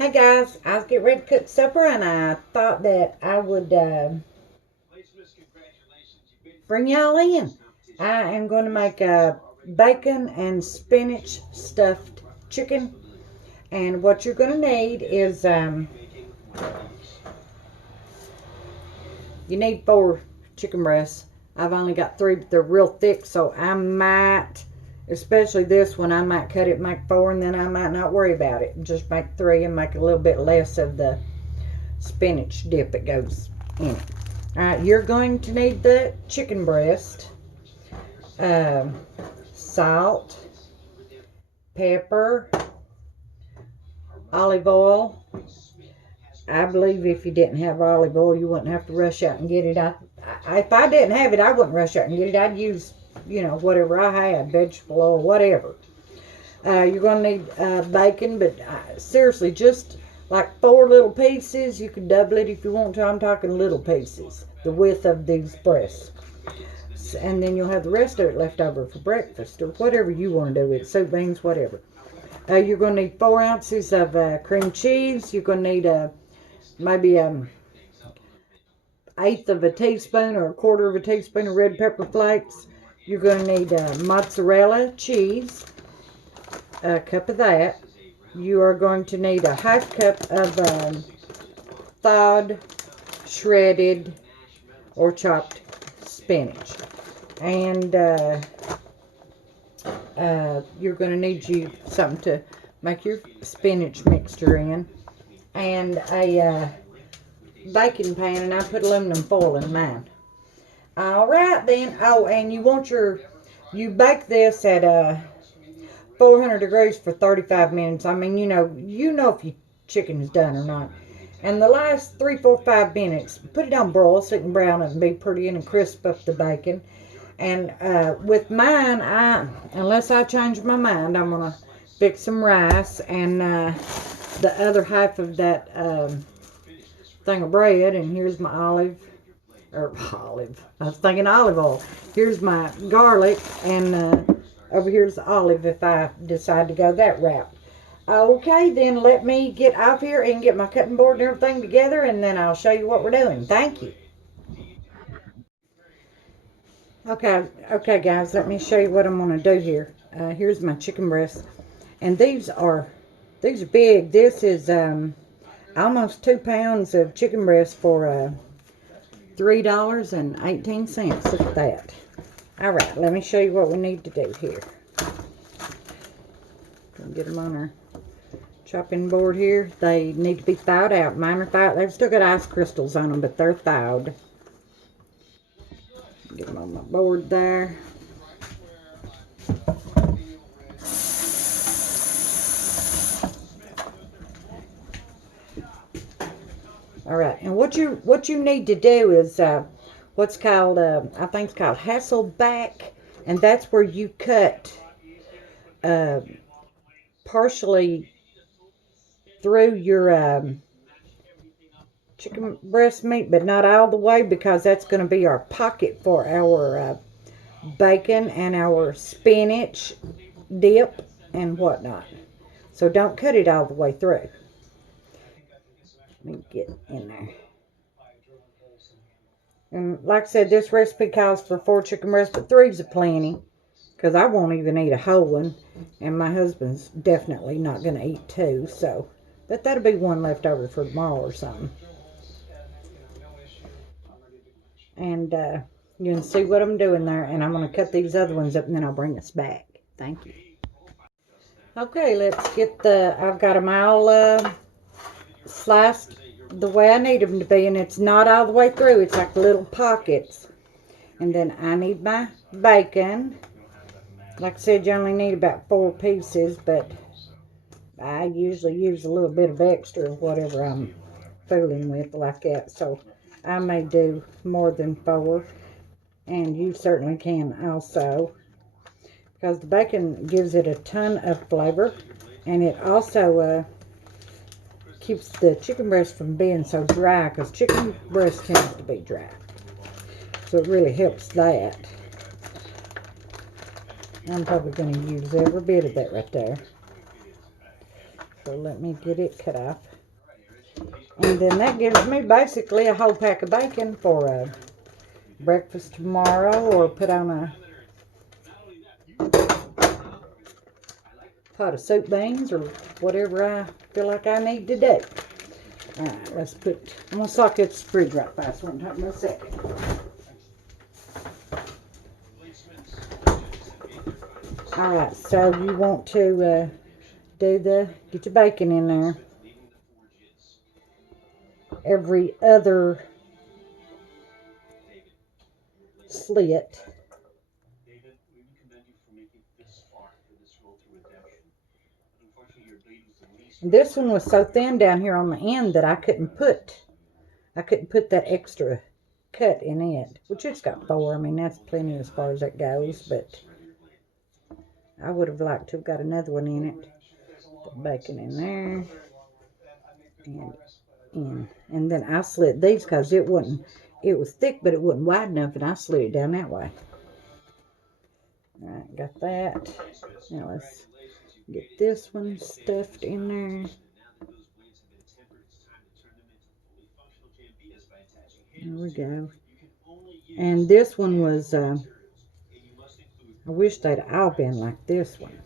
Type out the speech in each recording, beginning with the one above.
Hey guys, I was getting ready to cook supper and I thought that I would bring y'all in. I am going to make a bacon and spinach stuffed chicken. And what you're going to need is, you need 4 chicken breasts. I've only got 3, but they're real thick, so I might, especially this one, I might cut it, make 4, and then I might not worry about it. Just make 3 and make a little bit less of the spinach dip that goes in it. Alright, you're going to need the chicken breast, salt, pepper, olive oil. I believe if you didn't have olive oil, you wouldn't have to rush out and get it. If I didn't have it, I wouldn't rush out and get it. I'd use, whatever I had, vegetable oil, whatever. You're going to need bacon, but seriously, just like 4 little pieces. You can double it if you want to. I'm talking little pieces, the width of these breasts. And then you'll have the rest of it left over for breakfast or whatever you want to do with it, soup, beans, whatever. You're going to need 4 ounces of cream cheese. You're going to need maybe 1/8 of a teaspoon or 1/4 of a teaspoon of red pepper flakes. You're going to need mozzarella cheese, a cup of that. You are going to need a 1/2 cup of thawed, shredded, or chopped spinach. And you're going to need you something to make your spinach mixture in. And a baking pan, and I put aluminum foil in mine. Alright then. Oh, and you bake this at 400 degrees for 35 minutes. I mean, you know if your chicken is done or not. And the last 3, 4, 5 minutes, put it on broil so it can brown up and be pretty and crisp up the bacon. And with mine, unless I change my mind, I'm going to fix some rice and the other half of that thing of bread. And here's my I was thinking olive oil. Here's my garlic, and over here's the olive if I decide to go that route. Okay, then let me get off here and get my cutting board and everything together, and then I'll show you what we're doing. Thank you. Okay, guys, let me show you what I'm going to do here. Here's my chicken breast, and these are big. This is almost 2 pounds of chicken breast for $3.18. Look at that. All right, let me show you what we need to do here. Gonna get them on our chopping board here. They need to be thawed out. Mine are thawed. They've still got ice crystals on them, but they're thawed. Get them on my board there. All right, and what you need to do is what's called I think it's called Hasselback, and that's where you cut partially through your chicken breast meat, but not all the way, because that's going to be our pocket for our bacon and our spinach dip and whatnot. So don't cut it all the way through. Let me get in there. And like I said, this recipe calls for 4 chicken breasts, but 3's a plenty, because I won't even eat a whole one, and my husband's definitely not going to eat 2. So, but that'll be 1 left over for tomorrow or something. And you can see what I'm doing there, and I'm going to cut these other ones up, and then I'll bring us back. Thank you. Okay, let's get I've got them all sliced the way I need them to be, and it's not all the way through. It's like little pockets. And then I need my bacon. Like I said, you only need about 4 pieces, but I usually use a little bit of extra of whatever I'm fooling with like that. So I may do more than 4, and you certainly can also, because the bacon gives it a ton of flavor, and it also keeps the chicken breast from being so dry, because chicken breast tends to be dry. So it really helps that. I'm probably going to use every bit of that right there. So let me get it cut up. And then that gives me basically a whole pack of bacon for breakfast tomorrow, or put on a pot of soup beans, or whatever I feel like I need to do. Alright, let's put, I'm going to sock this fridge right fast. One time, a second. Alright, so you want to get your bacon in there. Every other slit. This one was so thin down here on the end that I couldn't put that extra cut in it, which it's got 4. I mean, that's plenty as far as that goes, but I would have liked to have got another one in it. The bacon in there, and then I slit these because it was thick, but it wasn't wide enough, and I slid it down that way. All right, got that. Now let's get this one stuffed in there. There we go. And this one was, I wish they'd all been like this one.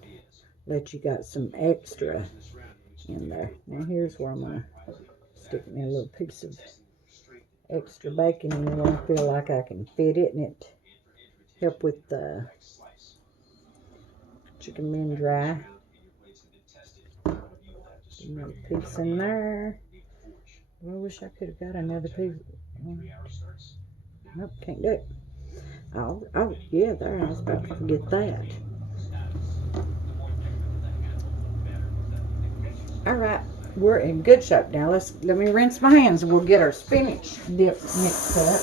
Let you got some extra in there. Now here's where I'm going to stick me a little piece of extra bacon in there where I feel like I can fit it, and it help with the chicken being dry. Another piece in there. I wish I could have got another piece. Nope, can't do it. Oh, yeah, there. I was about to forget that. All right, we're in good shape now. Let me rinse my hands, and we'll get our spinach dip mixed up.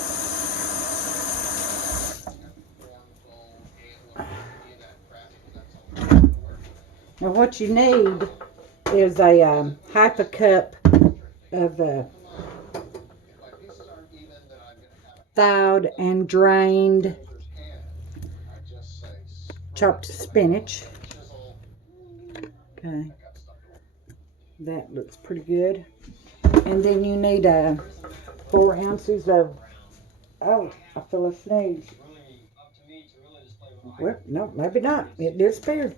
Now, what you need is a half a cup of thawed and drained chopped spinach. Okay, that looks pretty good. And then you need 4 ounces of, oh, I feel a sneeze. Well, no, maybe not. It disappeared.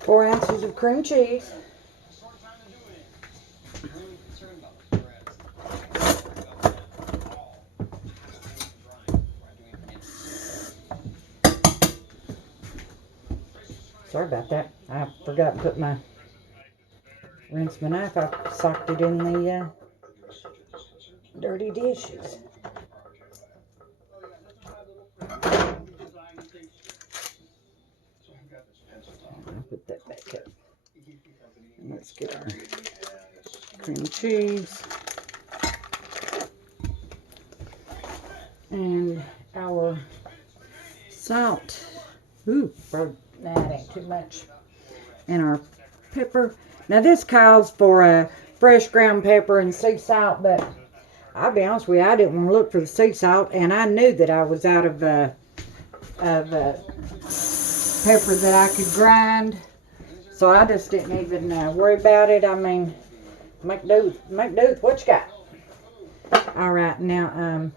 4 ounces of cream cheese. Sorry about that. I forgot to put rinse my knife. I socked it in the dirty dishes. I'll put that back up. And let's get our cream cheese and our salt. Ooh, that ain't too much. And our pepper. Now this calls for fresh ground pepper and sea salt, but I'll be honest with you, I didn't want to look for the sea salt, and I knew that I was out of pepper that I could grind, so I just didn't even worry about it. I mean, make do with what you got. All right, now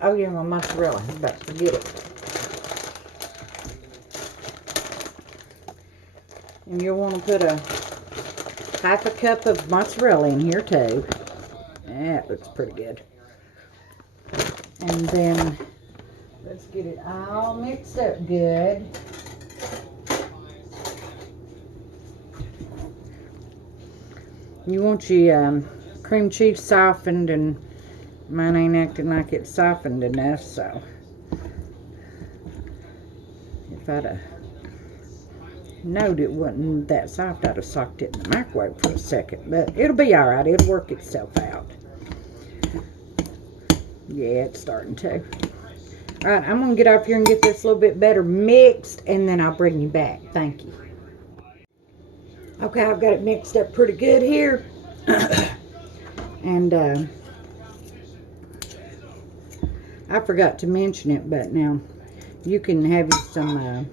oh yeah, my mozzarella. I'm about to forget it. And you'll want to put a half a cup of mozzarella in here too. That looks pretty good. And then let's get it all mixed up good. You want your cream cheese softened, and mine ain't acting like it's softened enough, so if I'd have knowed it wasn't that soft, I'd have socked it in the microwave for a second, but it'll be all right. It'll work itself out. Yeah, it's starting to. All right, I'm going to get up here and get this a little bit better mixed, and then I'll bring you back. Thank you. Okay, I've got it mixed up pretty good here. And I forgot to mention it, but now you can have some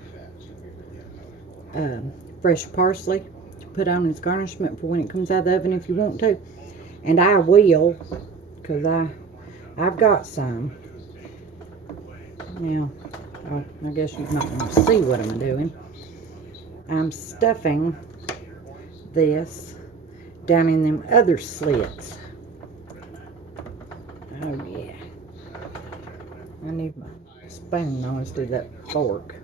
fresh parsley to put on as garnishment for when it comes out of the oven if you want to. And I will, because I've got some. Now, I guess you're not going to see what I'm doing. I'm stuffing this down in them other slits. Oh yeah. I need my spoon now instead of that fork.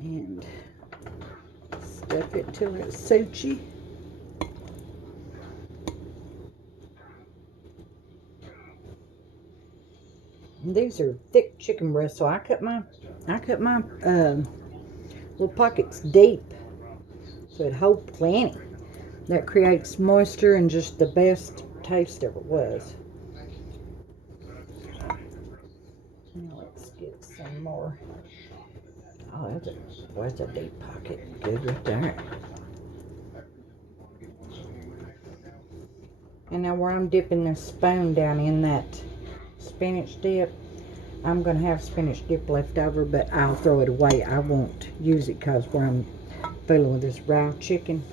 And stuff it till it suits you. And these are thick chicken breasts, so I cut my little pockets deep so it holds plenty. That creates moisture and just the best taste ever was. Now let's get some more. Oh, that's a deep pocket. Good right there. And now where I'm dipping this spoon down in that spinach dip, I'm going to have spinach dip left over, but I'll throw it away. I won't use it because where I'm fooling with this raw chicken.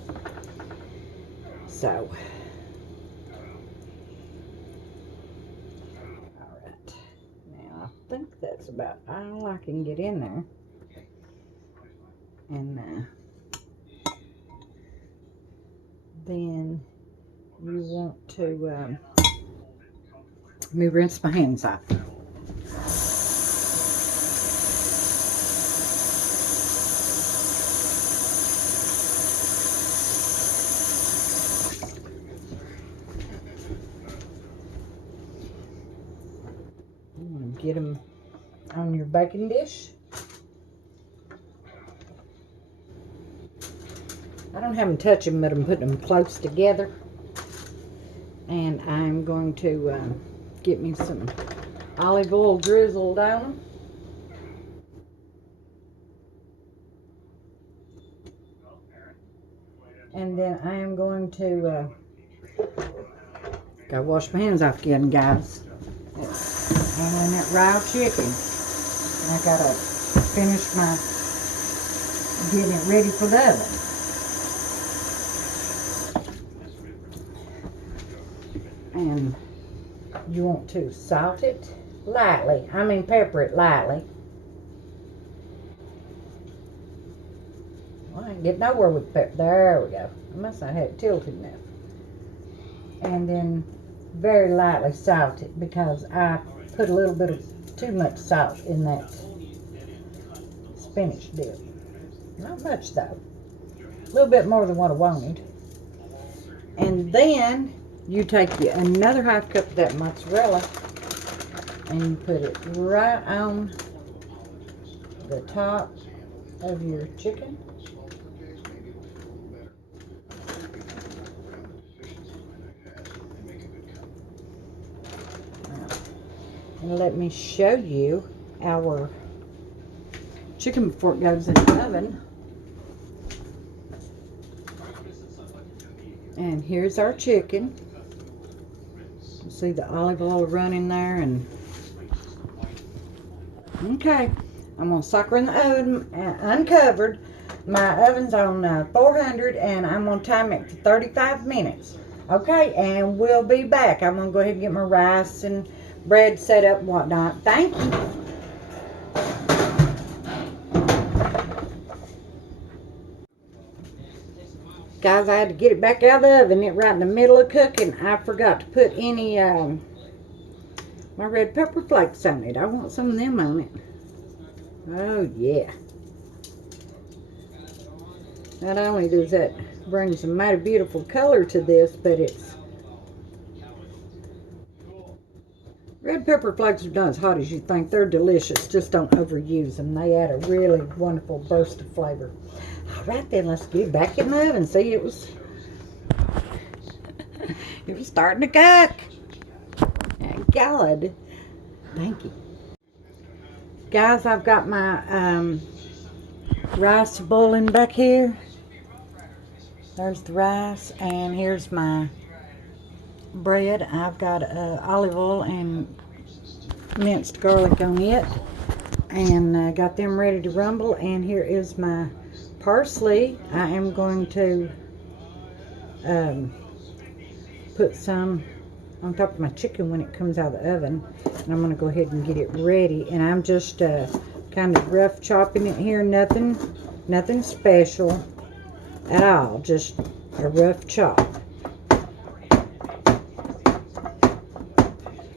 So, alright. Now, I think that's about all I can get in there. And then you want to, let me rinse my hands off. Get them on your baking dish. I don't have them touching, but I'm putting them close together. And I'm going to get me some olive oil drizzled on them. And then I am going to gotta wash my hands off again, guys. And then that raw chicken. I gotta finish my getting it ready for the oven. And you want to salt it lightly. I mean pepper it lightly. Well, I didn't get nowhere with pepper. There we go. I must not have it tilted enough. And then very lightly salt it because I put a little bit of too much salt in that spinach dip. Not much though. A little bit more than what I wanted. And then you take another half cup of that mozzarella and you put it right on the top of your chicken. And let me show you our chicken before it goes in the oven. And here's our chicken. You see the olive oil running there, and okay, I'm gonna sock her in the oven uncovered. My oven's on 400, and I'm gonna time it for 35 minutes. Okay, and we'll be back. I'm gonna go ahead and get my rice and bread set up and whatnot. Thank you. Guys, I had to get it back out of the oven. It right in the middle of cooking. I forgot to put any my red pepper flakes on it. I want some of them on it. Oh yeah. Not only does that bring some mighty beautiful color to this, but it's red pepper flakes are not as hot as you think. They're delicious. Just don't overuse them. They add a really wonderful burst of flavor. All right then, let's get it back in the oven. See, it was starting to cook. Thank God. Thank you. Guys, I've got my rice boiling back here. There's the rice, and here's my bread. I've got olive oil and minced garlic on it, and got them ready to rumble. And here is my parsley. I am going to put some on top of my chicken when it comes out of the oven, and I'm going to go ahead and get it ready. And I'm just kind of rough chopping it here. Nothing special at all, just a rough chop,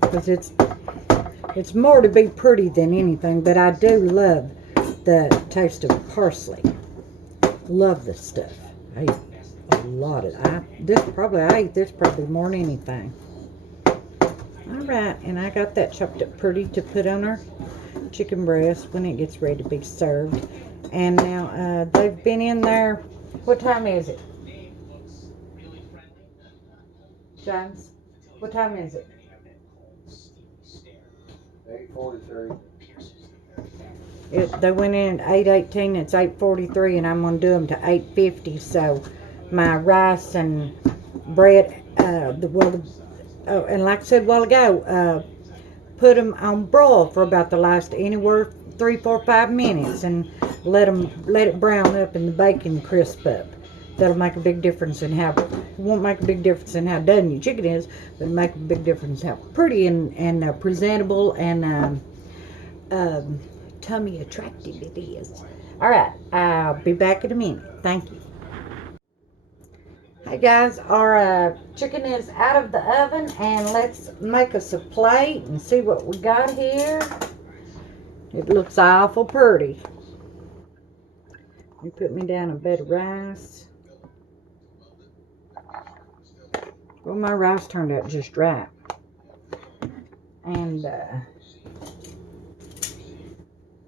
because it's more to be pretty than anything. But I do love the taste of parsley. Love this stuff. I eat a lot of it. I ate this probably more than anything. Alright, and I got that chopped up pretty to put on our chicken breast when it gets ready to be served. And now they've been in there. What time is it, James? What time is it? 8:43. They went in at 8:18. It's 8:43, and I'm going to do them to 8:50. So my rice and bread, and like I said a while ago, put them on broil for about the last anywhere 3, 4, 5 minutes, and let it brown up and the bacon crisp up. That'll make a big difference in how, it won't make a big difference in how done your chicken is, but it'll make a big difference in how pretty and presentable and tummy attractive it is. Alright, I'll be back in a minute. Thank you. Hey guys, our chicken is out of the oven, and let's make us a plate and see what we got here. It looks awful pretty. You put me down a bed of rice. Well, my rice turned out just right. And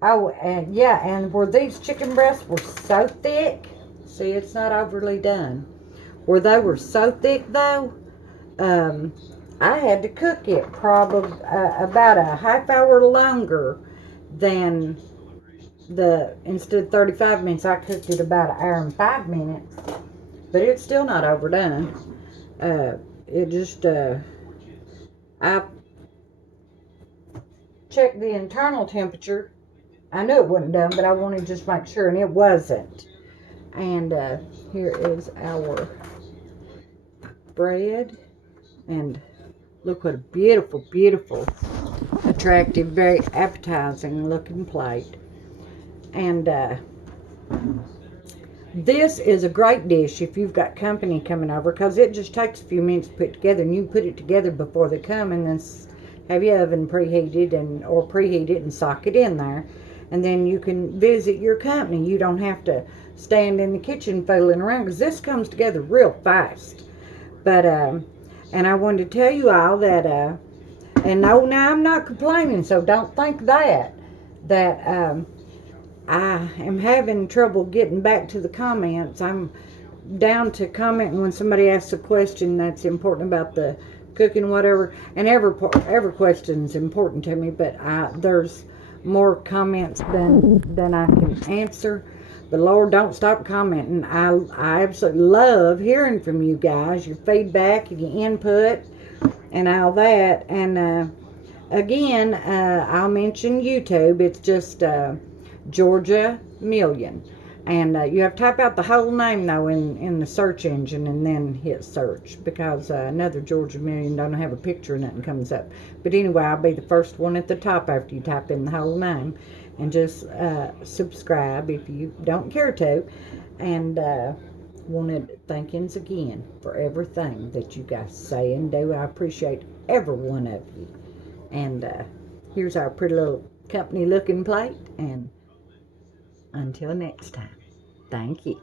oh, and yeah, and where these chicken breasts were so thick, see, it's not overly done. Where they were so thick though, I had to cook it probably about a half hour longer than instead of 35 minutes, I cooked it about 1 hour and 5 minutes. But it's still not overdone. It just, I checked the internal temperature. I knew it wasn't done, but I wanted to just make sure, and it wasn't. And here is our bread, and look what a beautiful, beautiful, attractive, very appetizing looking plate. And this is a great dish if you've got company coming over, because it just takes a few minutes to put together, and you can put it together before they come, and then have your oven preheated or preheat it and sock it in there, and then you can visit your company. You don't have to stand in the kitchen fooling around, because this comes together real fast. But and I wanted to tell you all that and no, now I'm not complaining, so don't think that I am having trouble getting back to the comments. I'm down to commenting when somebody asks a question that's important about the cooking, whatever. And every question is important to me, but there's more comments than I can answer. But Lord, don't stop commenting. I absolutely love hearing from you guys, your feedback and your input and all that. And again, I'll mention YouTube. It's just Georgia Million, and you have to type out the whole name though in the search engine, and then hit search, because another Georgia Million don't have a picture and nothing comes up. But anyway, I'll be the first one at the top after you type in the whole name. And just subscribe if you don't care to. And wanted thankings again for everything that you guys say and do. I appreciate every one of you. And here's our pretty little company looking plate. And until next time, thank you.